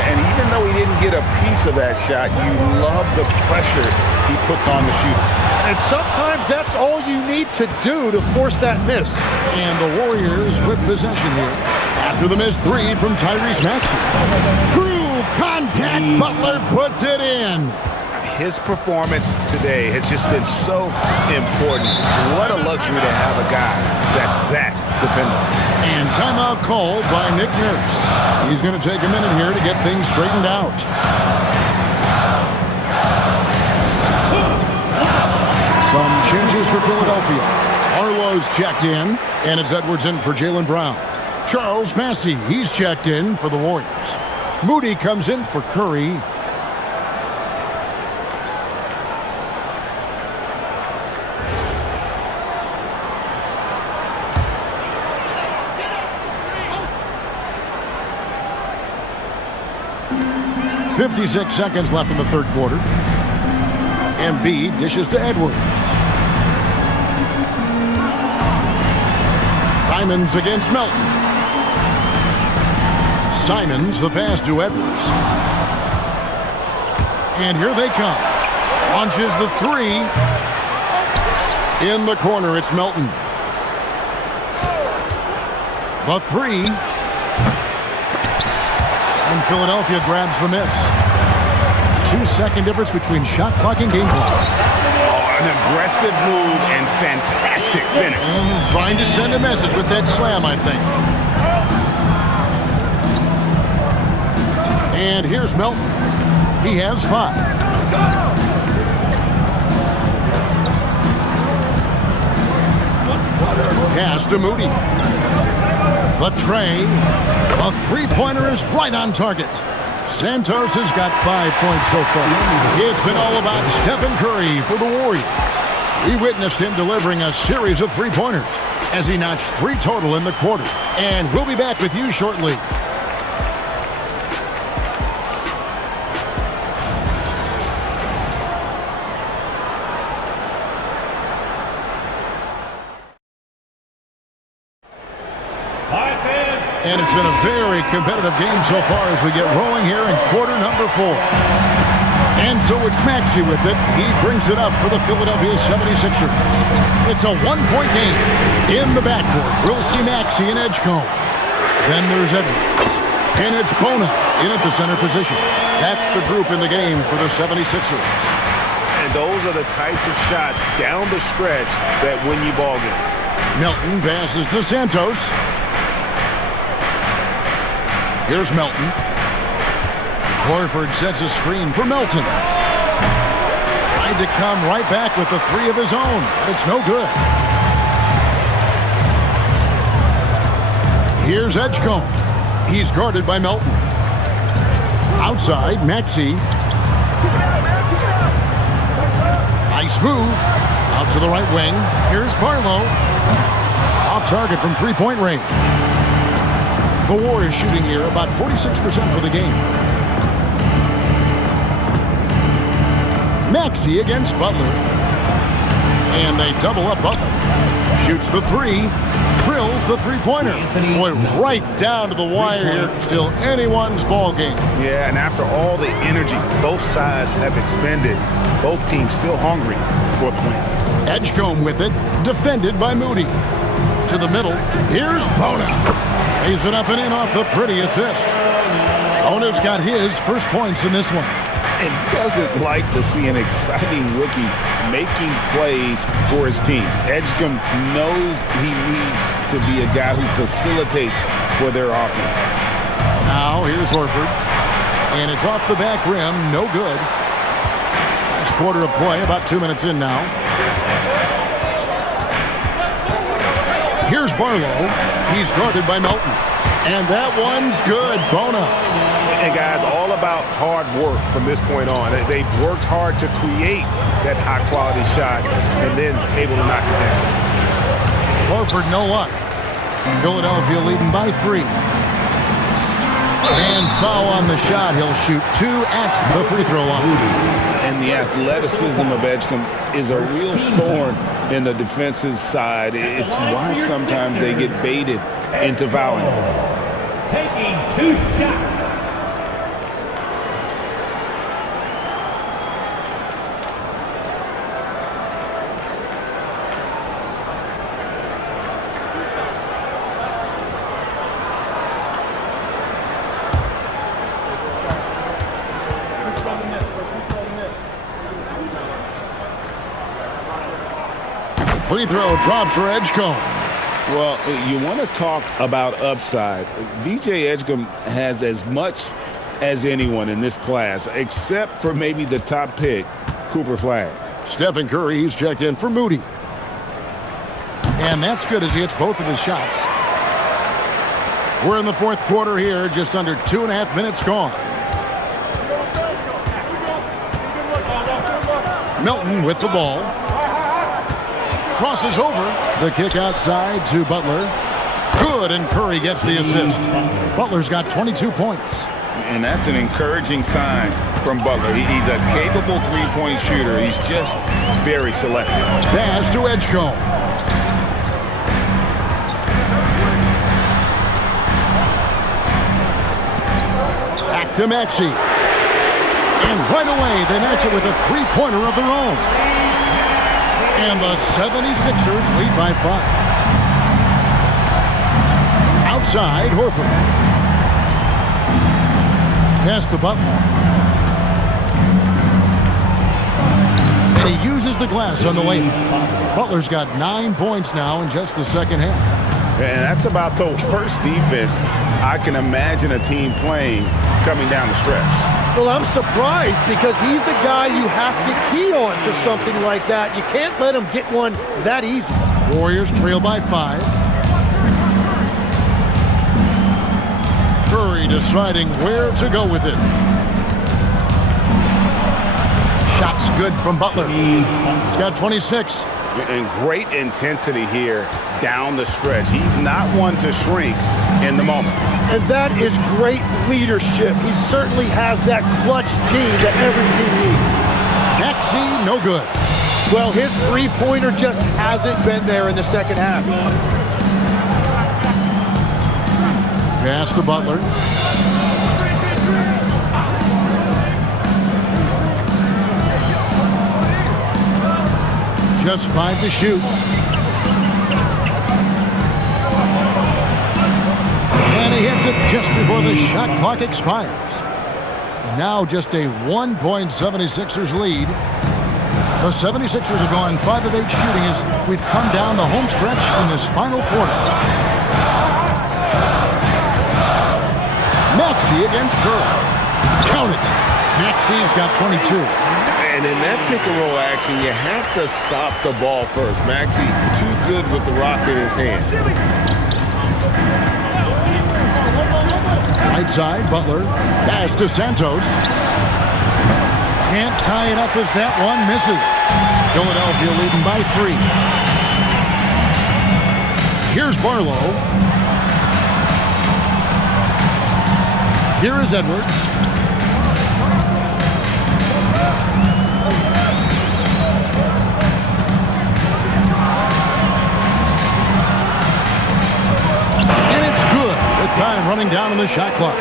And even though he didn't get a piece of that shot, you love the pressure he puts on the shooter. And sometimes that's all you need to do to force that miss. And the Warriors with possession here. After the missed 3 from Tyrese Maxey. Through contact, Butler puts it in. His performance today has just been so important. What a luxury to have a guy that's that dependable. And timeout called by Nick Nurse. He's going to take a minute here to get things straightened out. Some changes for Philadelphia. Arlo's checked in, and it's Edwards in for Jaylen Brown. Charles Massey, he's checked in for the Warriors. Moody comes in for Curry. .56 seconds left in the third quarter. Embiid dishes to Edwards. Simons against Melton. Simons, the pass to Edwards. And here they come. Launches the 3. In the corner, it's Melton. The 3. And Philadelphia grabs the miss. 2-second difference between shot clock and game clock. Oh, an aggressive move and fantastic finish. Trying to send a message with that slam, I think. And here's Melton. He has 5. Pass to Moody. The tray. A three-pointer is right on target. Santos has got 5 points so far. It's been all about Stephen Curry for the Warriors. We witnessed him delivering a series of three-pointers as he notched 3 total in the quarter. And we'll be back with you shortly. And it's been a very competitive game so far as we get rolling here in quarter number 4. And so it's Maxey with it. He brings it up for the Philadelphia 76ers. It's a 1-point game. In the backcourt, we'll see Maxey and Edgecombe. Then there's Edwards. And it's Bona in at the center position. That's the group in the game for the 76ers. And those are the types of shots down the stretch that win you ball game. Melton passes to Santos. Here's Melton. Horford sets a screen for Melton. Tried to come right back with the 3 of his own, but it's no good. Here's Edgecombe. He's guarded by Melton. Outside, Maxey. Nice move. Out to the right wing. Here's Barlow. Off target from three-point range. The Warriors shooting here about 46% for the game. Maxey against Butler. And they double up Butler. Shoots the 3. Drills the three-pointer. Boy, right down to the wire here. Still anyone's ball game. Yeah, and after all the energy both sides have expended, both teams still hungry for the win. Edgecombe with it. Defended by Moody. To the middle. Here's Bona. Lays it up and in off the pretty assist. Bona's got his first points in this one. And doesn't like to see an exciting rookie making plays for his team. Edgecombe knows he needs to be a guy who facilitates for their offense. Now here's Horford. And it's off the back rim. No good. Last quarter of play. About 2 minutes in now. Here's Barlow. He's guarded by Melton. And that one's good. Bona. And guys, all about hard work from this point on. They've worked hard to create that high-quality shot and then able to knock it down. Horford, no luck. Philadelphia leading by 3. And foul on the shot. He'll shoot 2 at the free throw line. And the athleticism of Edgecombe is a real thorn in the defense's side. It's why sometimes they get baited into fouling. Taking 2 shots. Free throw drops for Edgecombe. Well, you want to talk about upside. VJ Edgecombe has as much as anyone in this class, except for maybe the top pick, Cooper Flag. Stephen Curry, he's checked in for Moody. And that's good as he hits both of his shots. We're in the fourth quarter here, just under 2.5 minutes gone. Melton with the ball. Crosses over. The kick outside to Butler. Good, and Curry gets the assist. Butler's got 22 points. And that's an encouraging sign from Butler. He's a capable three-point shooter. He's just very selective. Pass to Edgecombe. Back to Maxey. And right away, they match it with a three-pointer of their own. And the 76ers lead by 5. Outside, Horford. Pass to Butler. And he uses the glass on the lane. Butler's got 9 points now in just the second half. And that's about the worst defense I can imagine a team playing coming down the stretch. Well, I'm surprised because he's a guy you have to key on for something like that. You can't let him get one that easy. Warriors trail by 5. Curry deciding where to go with it. Shots good from Butler. He's got 26. And great intensity here down the stretch. He's not one to shrink in the moment. And that is great leadership. He certainly has that clutch gene that every team needs. Maxey, no good. Well, his three-pointer just hasn't been there in the second half. Pass to Butler. Just 5 to shoot. And he hits it just before the shot clock expires. Now just a 1-point 76ers lead. The 76ers have gone 5 of 8 shooting as we've come down the home stretch in this final quarter. Maxey against Curry. Count it. Maxey's got 22. And in that pick-and-roll action, you have to stop the ball first. Maxey too good with the rock in his hands. Right side, Butler. Pass to Santos. Can't tie it up as that one misses. Philadelphia leading by 3. Here's Barlow. Here is Edwards. Time running down on the shot clock.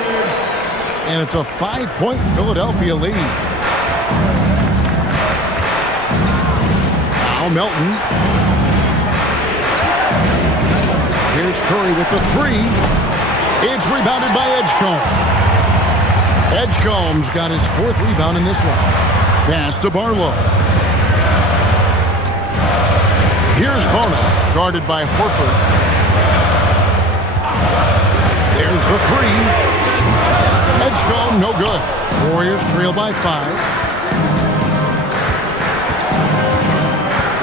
And it's a 5-point Philadelphia lead. Now Melton. Here's Curry with the 3. It's rebounded by Edgecombe. Edgecombe's got his 4th rebound in this one. Pass to Barlow. Here's Bona, guarded by Horford. There's the 3. Edgecombe, no good. Warriors trail by 5.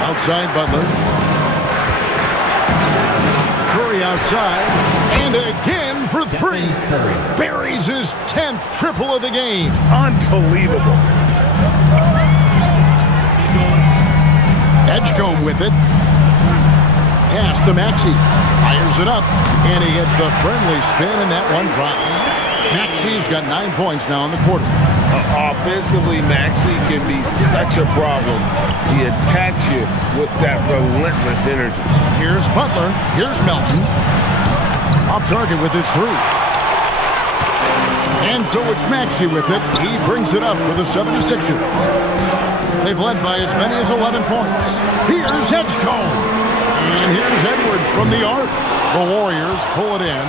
Outside Butler. Curry outside. And again for 3. Buries his 10th triple of the game. Unbelievable. Edgecombe with it. Pass to Maxey. Fires it up. And he gets the friendly spin, and that one drops. Maxey's got 9 points now in the quarter. Offensively, Maxey can be such a problem. He attacks you with that relentless energy. Here's Butler. Here's Melton. Off target with his 3. And so it's Maxey with it. He brings it up for the 76ers. They've led by as many as 11 points. Here's Edgecombe. And here's Edwards from the arc. The Warriors pull it in.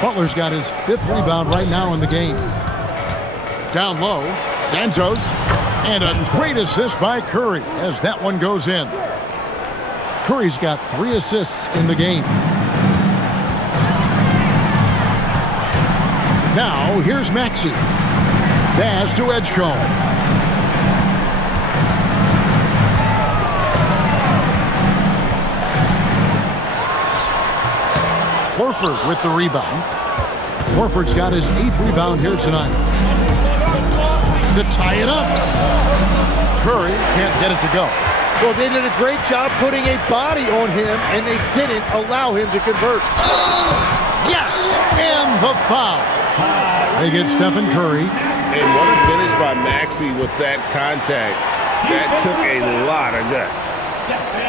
Butler's got his 5th rebound right now in the game. Down low, Santos. And a great assist by Curry as that one goes in. Curry's got 3 assists in the game. Now, here's Maxey. Pass to Edgecombe. Horford with the rebound. Horford's got his 8th rebound here tonight. To tie it up. Curry can't get it to go. Well, they did a great job putting a body on him, and they didn't allow him to convert. Yes! And the foul. They get Stephen Curry. And what a finish by Maxey with that contact. That took a lot of guts.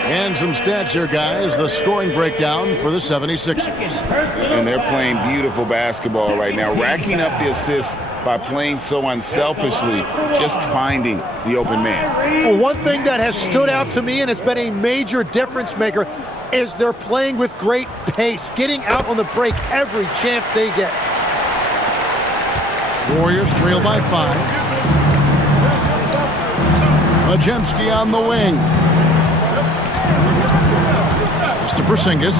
And some stats here, guys. The scoring breakdown for the 76ers. And they're playing beautiful basketball right now, racking up the assists by playing so unselfishly, just finding the open man. Well, one thing that has stood out to me, and it's been a major difference maker, is they're playing with great pace, getting out on the break every chance they get. Warriors trail by 5. Majemski on the wing. Mr. Porzingis.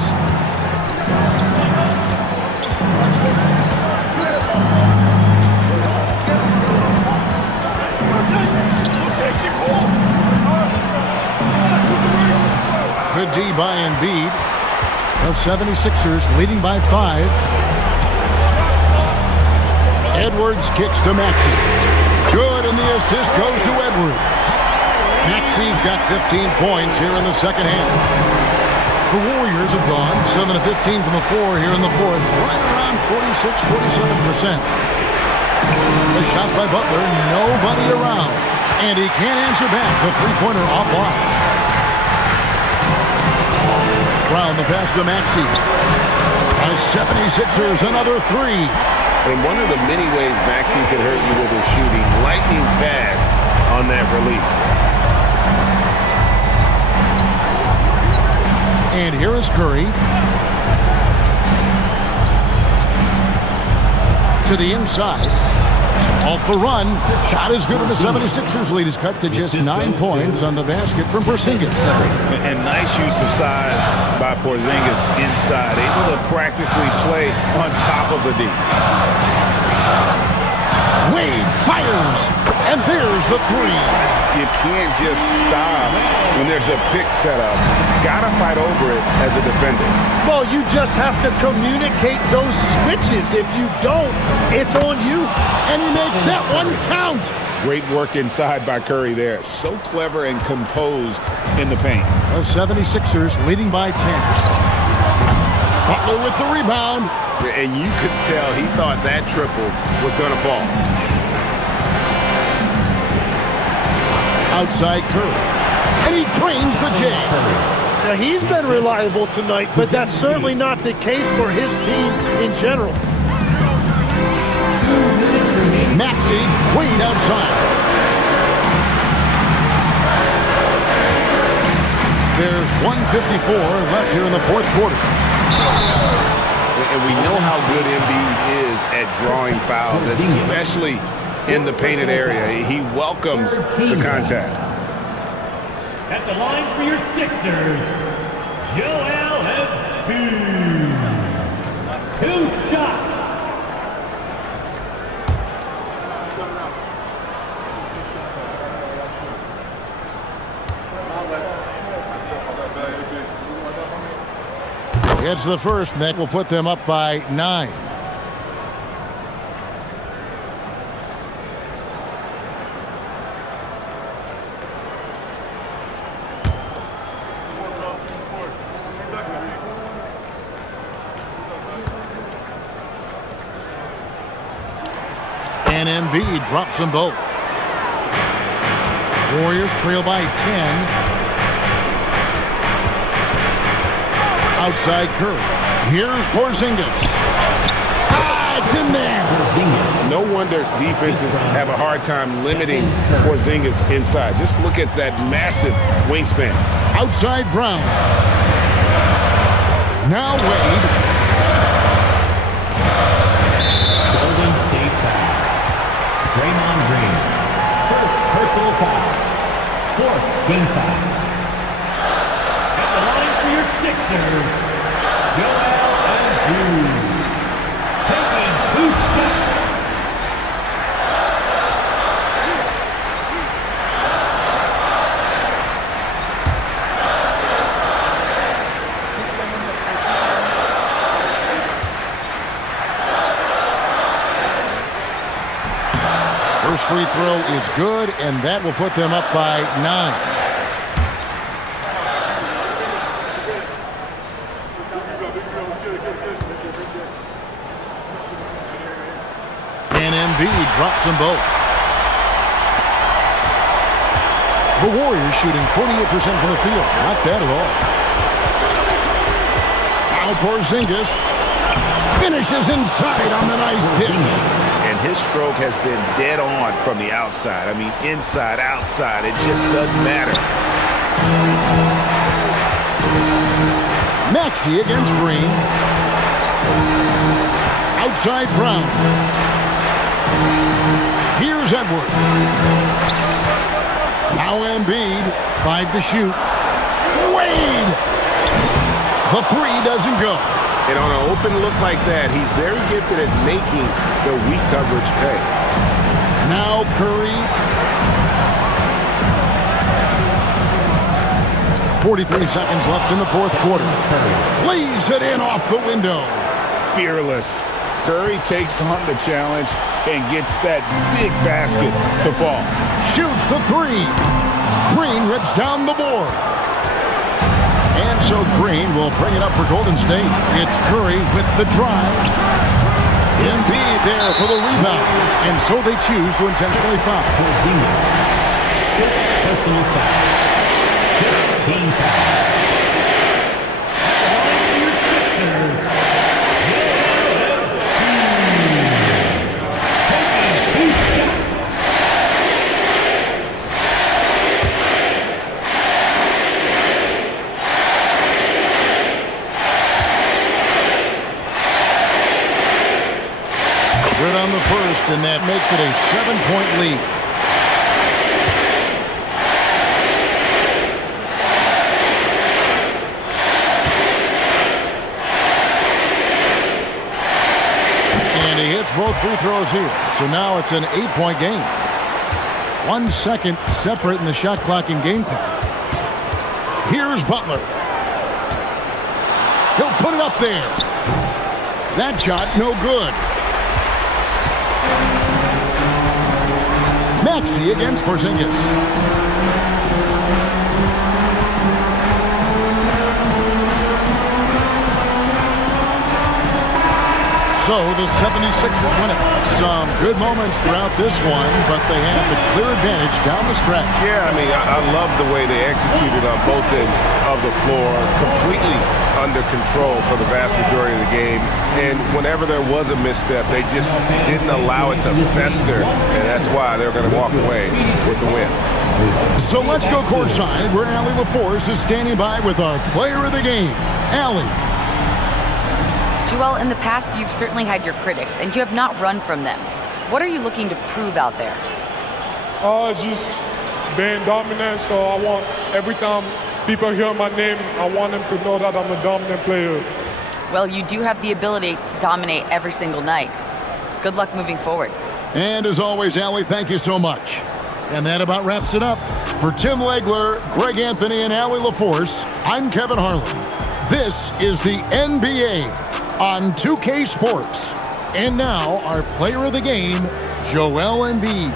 Good D by Embiid. The 76ers leading by 5. Edwards kicks to Maxey. Good, and the assist goes to Edwards. Maxey's got 15 points here in the second half. The Warriors have gone 7 of 15 from the floor here in the fourth, right around 46-47%. The shot by Butler, nobody around, and he can't answer back. The three-pointer offline. Brown the pass to Maxey. The 76ers another 3. And one of the many ways Maxey could hurt you with his shooting, lightning fast on that release. And here is Curry. To the inside. Off the run. Shot is good, and the 76ers lead is cut to just 9 points on the basket from Porzingis. And nice use of size by Porzingis inside. Able to practically play on top of the D. Wade fires, and there's the 3. You can't just stop when there's a pick set up. Gotta fight over it as a defender. Well, you just have to communicate those switches. If you don't, it's on you. And he makes that one count. Great work inside by Curry there. So clever and composed in the paint. The 76ers leading by 10. Butler with the rebound. And you could tell he thought that triple was going to fall. Outside Curry. And he drains the jam. Now, he's been reliable tonight, but that's certainly not the case for his team in general. Maxey, Wade outside. There's 1:54 left here in the fourth quarter. And we know how good Embiid is at drawing fouls, especially in the painted area. He welcomes the contact. At the line for your Sixers, Joel Embiid. 2 shots. Gets the first, and that will put them up by 9. And Embiid drops them both. Warriors trail by 10. Outside Curry. Here's Porzingis. It's in there. No wonder defenses have a hard time limiting Porzingis inside. Just look at that massive wingspan. Outside Brown. Now Wade. Golden State foul. Draymond Green. First personal foul. 4th team foul. At the line for your Sixers, Joel Embiid. Taking 2 shots. First free throw is good, and that will put them up by 9. And Embiid drops them both. The Warriors shooting 48% from the field. Not bad at all. Now Porzingis finishes inside on the nice dish. And his stroke has been dead on from the outside. I mean, inside, outside, it just doesn't matter. Maxey against Green. Outside Brown. Here's Edwards. Now Embiid, 5 to shoot. Wade! The three doesn't go. And on an open look like that, he's very gifted at making the weak coverage pay. Now Curry. 43 seconds left in the fourth quarter. Lays it in off the window. Fearless. Curry takes on the challenge and gets that big basket to fall. Shoots the three. Green rips down the board. And so Green will bring it up for Golden State. It's Curry with the drive. Embiid there for the rebound. And so they choose to intentionally foul. Personal foul. Team foul. Good on the first, and that makes it a 7-point lead. And he hits both free throws here. So now it's an 8-point game. 1 second separate in the shot clock and game clock. Here's Butler. He'll put it up there. That shot no good. Maxey against Porzingis. So the 76ers win it. Some good moments throughout this one, but they have the clear advantage down the stretch. Yeah, I mean, I love the way they executed on both ends of the floor, completely under control for the vast majority of the game. And whenever there was a misstep, they just didn't allow it to fester, and that's why they're going to walk away with the win. So let's go courtside, where Allie LaForce is standing by with our player of the game. Allie. Joel, in the past, you've certainly had your critics, and you have not run from them. What are you looking to prove out there? Just being dominant, so I want every time people hear my name, I want them to know that I'm a dominant player. Well, you do have the ability to dominate every single night. Good luck moving forward. And as always, Allie, thank you so much. And that about wraps it up. For Tim Legler, Greg Anthony, and Allie LaForce, I'm Kevin Harlan. This is the NBA on 2K Sports. And now, our player of the game, Joel Embiid.